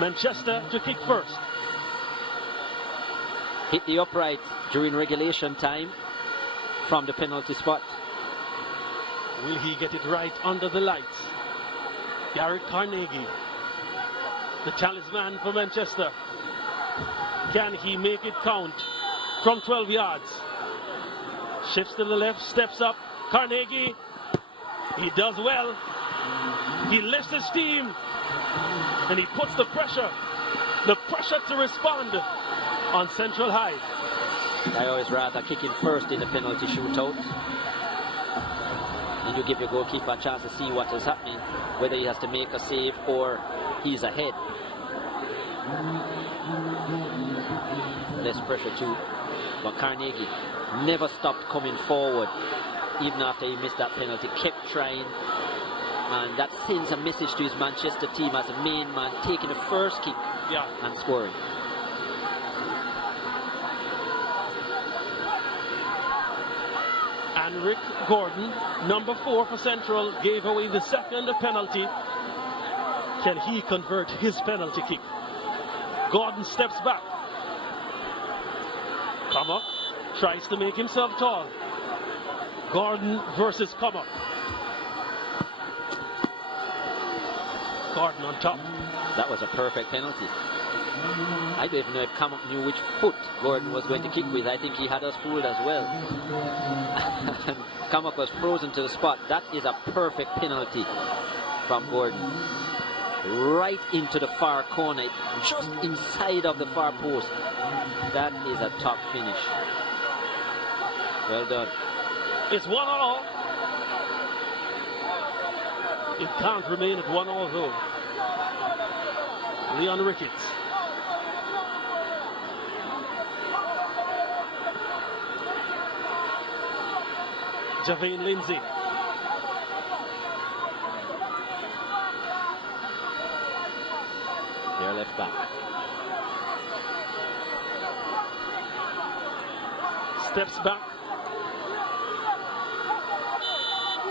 Manchester to kick first. Hit the upright during regulation time from the penalty spot. Will he get it right under the lights? Garrett Carnegie, the talisman for Manchester. Can he make it count from 12 yards? Shifts to the left, steps up. Carnegie, he does well. He lifts his team and he puts the pressure to respond on Central High. I always rather kicking first in the penalty shootout. And you give your goalkeeper a chance to see what is happening, whether he has to make a save or he's ahead. Less pressure too. But Carnegie never stopped coming forward, even after he missed that penalty, kept trying. And that sends a message to his Manchester team as a main man, taking the first kick and scoring. And Rick Gordon, number 4 for Central, gave away the second penalty. Can he convert his penalty kick? Gordon steps back. Come up, tries to make himself tall. Gordon versus come up. Gordon on top. That was a perfect penalty. I don't even know if Come Up knew which foot Gordon was going to kick with. I think he had us fooled as well. Come Up was frozen to the spot. That is a perfect penalty from Gordon. Right into the far corner, just inside of the far post. That is a top finish. Well done. It's 1-1. It can't remain at 1-1 though. Leon Ricketts. Javane Lindsay. Their left back. Steps back.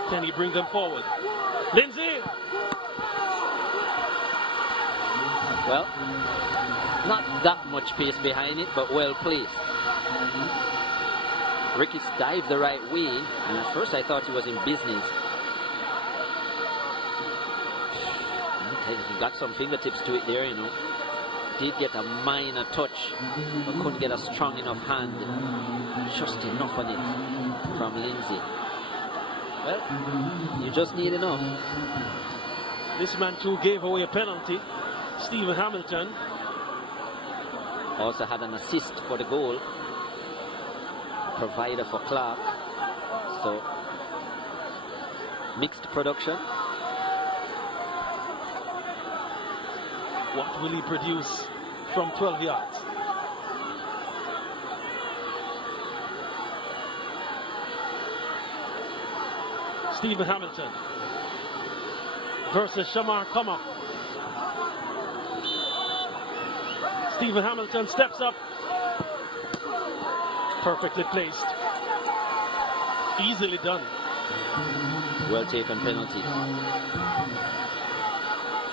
Can he bring them forward? Lindsay! Well, not that much pace behind it, but well placed. Ricketts dived the right way, and at first I thought he was in business. He got some fingertips to it there, you know. Did get a minor touch, but couldn't get a strong enough hand. Just enough on it from Lindsay. Well, you just need enough. This man too gave away a penalty. Stephen Hamilton also had an assist for the goal. Provider for Clark. So, mixed production. What will he produce from 12 yards? Stephen Hamilton versus Shamar Kuma. Stephen Hamilton steps up. Perfectly placed. Easily done. Well taken penalty.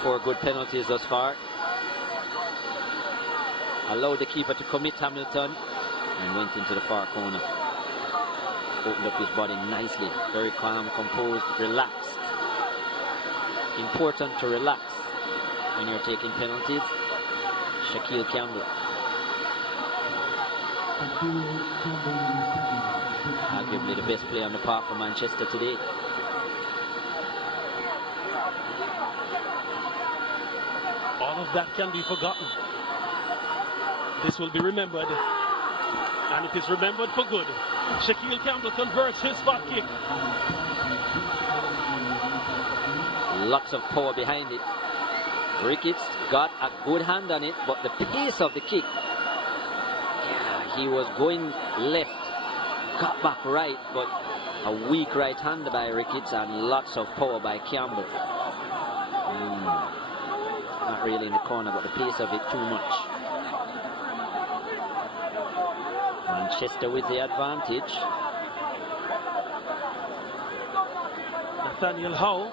4 good penalties thus far. Allowed the keeper to commit Hamilton and went into the far corner. Opened up his body nicely. Very calm, composed, relaxed. Important to relax when you're taking penalties. Shaquille Campbell. Arguably the best player on the park for Manchester today. All of that can be forgotten. This will be remembered, and it is remembered for good. Shaquille Campbell converts his spot kick. Lots of power behind it. Ricketts got a good hand on it, but the pace of the kick, he was going left, got back right, but a weak right hand by Ricketts and lots of power by Campbell. Not really in the corner, but the pace of it too much. Manchester with the advantage. Nathaniel Howe.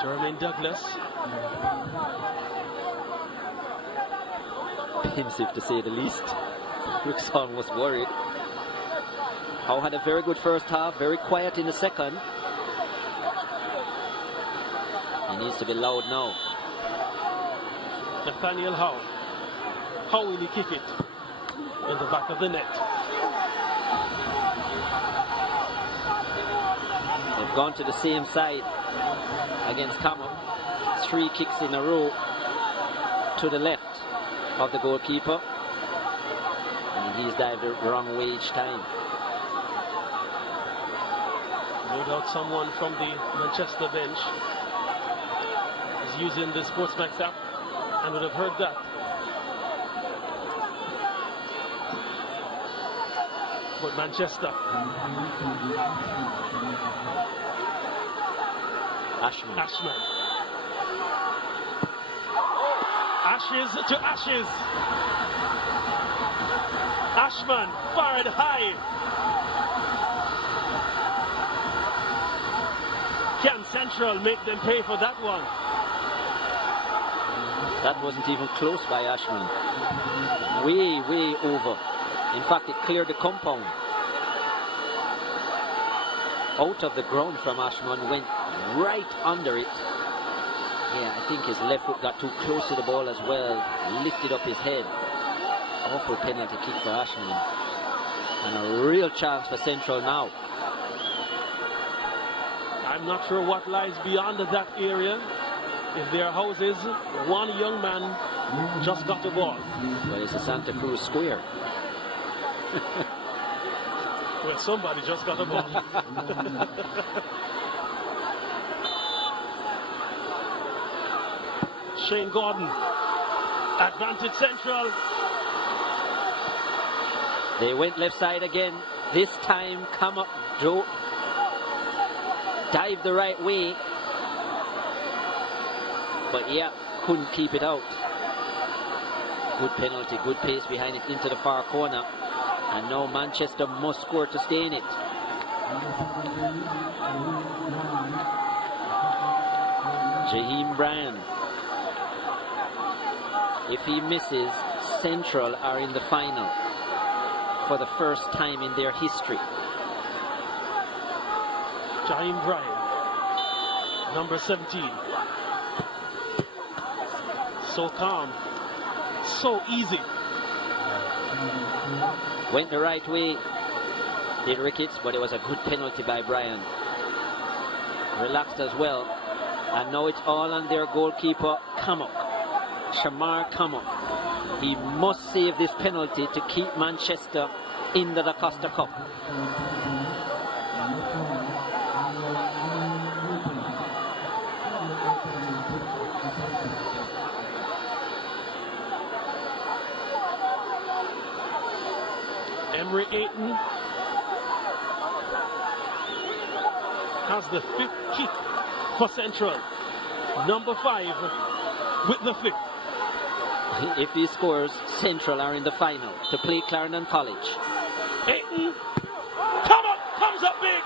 Jermaine Douglas. Pensive to say the least. Rixon was worried. Howe had a very good first half, very quiet in the second. He needs to be loud now. Nathaniel Howe. How will he kick it? In the back of the net. They've gone to the same side against Camo. 3 kicks in a row to the left of the goalkeeper. And he's dived the wrong way each time. No doubt someone from the Manchester bench is using the SportsMax app and would have heard that. But Manchester. Ashman. Ashes to ashes. Ashman fired high. Can Central make them pay for that one? That wasn't even close by Ashman. Way, way over. In fact, it cleared the compound. Out of the ground from Ashman, went right under it. Yeah, I think his left foot got too close to the ball as well. Lifted up his head. Awful penalty kick for Ashman. And a real chance for Central now. I'm not sure what lies beyond that area. If there are houses, one young man just got the ball. Well, it's a Santa Cruz square. Well, somebody just got the ball. Shane Gordon. Advantage Central. They went left side again. This time, come up, Joe. Dive the right way. But yeah, couldn't keep it out. Good penalty, good pace behind it into the far corner. And now Manchester must score to stay in it. Jaheim Bryan. If he misses, Central are in the final for the first time in their history. Jaheim Bryan, number 17. So calm, so easy. Went the right way, did Ricketts, but it was a good penalty by Bryan. Relaxed as well. And now it's all on their goalkeeper, Kamok. Shamar Kamok. He must save this penalty to keep Manchester in the DaCosta Cup. Emery Ayton has the 5th kick for Central. Number 5 with the 5th. If he scores, Central are in the final to play Clarendon College. Ayton comes up big.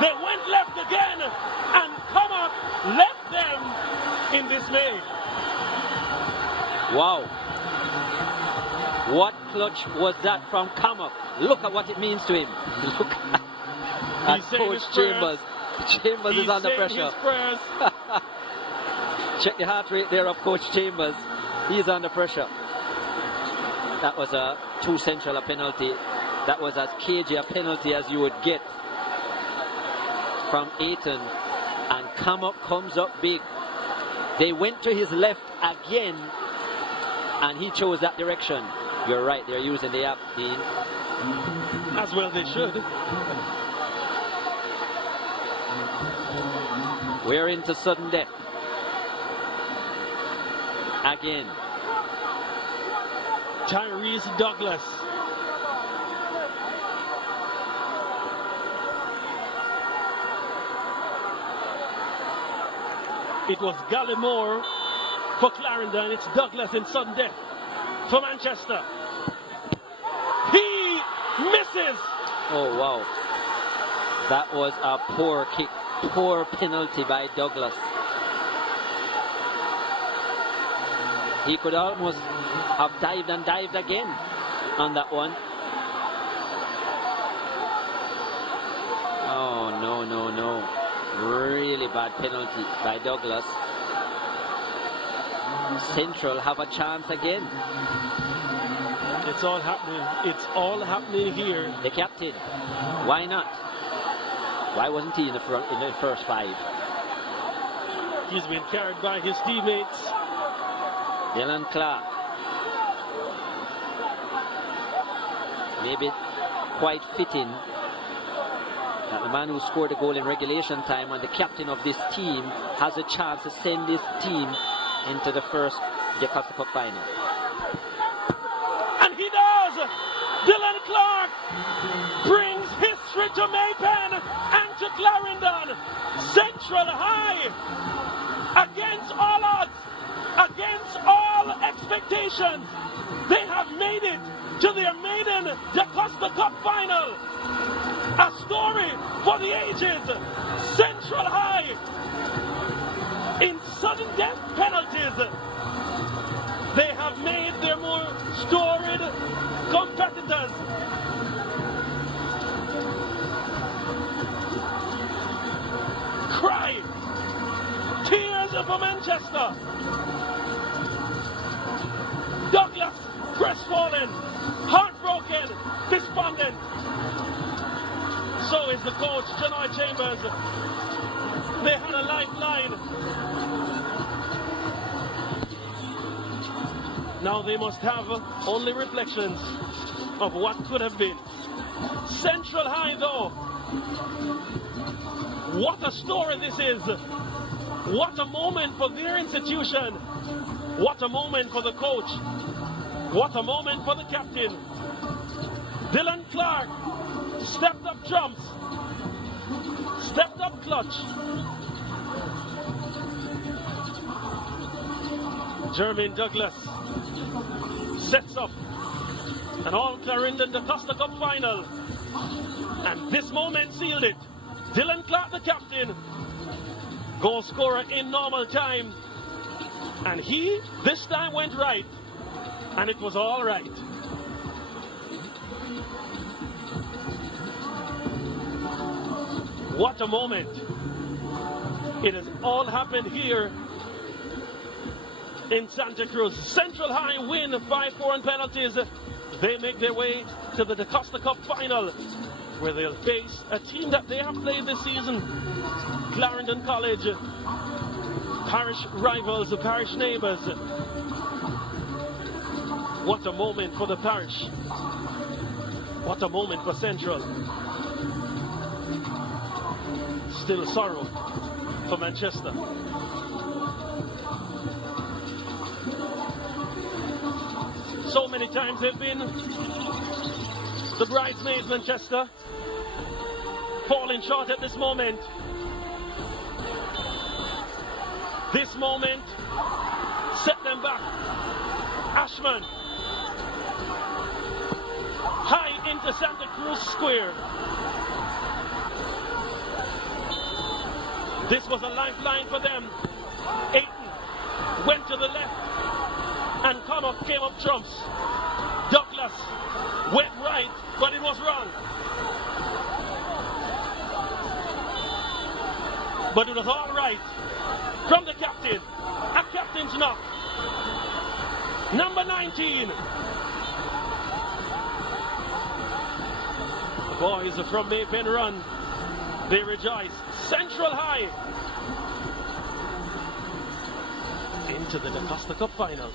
They went left again, and Kamok left them in dismay. Wow. What clutch was that from Kamok? Look at what it means to him. Look at Coach Chambers. Chambers is under pressure. Check the heart rate there of Coach Chambers. He's under pressure. That was a 2 Central a penalty. That was as cagey a penalty as you would get from Ayton. And Kamok comes up big. They went to his left again, and he chose that direction. You're right, they're using the app, Dean. As well they should. We're into sudden death. Again. Tyrese Douglas. It was Gallimore for Clarendon. It's Douglas in sudden death for Manchester. He misses. Oh, wow. That was a poor kick, poor penalty by Douglas. He could almost have dived and dived again on that one. Oh, no, no, no. Really bad penalty by Douglas. Central have a chance again. It's all happening. It's all happening here. The captain, why not? Why wasn't he in the front in the first 5? He's been carried by his teammates. Dylan Clark. Maybe quite fitting that the man who scored the goal in regulation time and the captain of this team has a chance to send this team into the first DaCosta Cup final. And he does! Dylan Clark brings history to Maypen and to Clarendon. Central High, against all odds, against all expectations, they have made it to their maiden DaCosta Cup final. A story for the ages. Central High, in sudden death penalties, they have made their more storied competitors. Cry. Tears for Manchester. Douglas, crestfallen, heartbroken, despondent. So is the coach, Janoy Chambers. They had a lifeline. Now they must have only reflections of what could have been. Central High, though, what a story this is. What a moment for their institution. What a moment for the coach. What a moment for the captain. Dylan Clark stepped up trumps. Stepped up clutch. Jermaine Douglas sets up an all-Clarendon DaCosta Cup final. And this moment sealed it. Dylan Clark, the captain, goal scorer in normal time. And he, this time, went right. And it was all right. What a moment. It has all happened here in Santa Cruz. Central High win 5-4 on penalties. They make their way to the DaCosta Cup final, where they'll face a team that they have played this season, Clarendon College, parish rivals, parish neighbors. What a moment for the parish. What a moment for Central. Still sorrow for Manchester. So many times they've been the bridesmaids, Manchester, falling short at this moment. This moment set them back. Ashman, high into Santa Cruz Square. This was a lifeline for them. Ayton went to the left, and came up trumps. Douglas went right, but it was wrong. But it was all right from the captain. A captain's knock. Number 19. The boys from Maypen run. They rejoice. Central High into the DaCosta Cup final.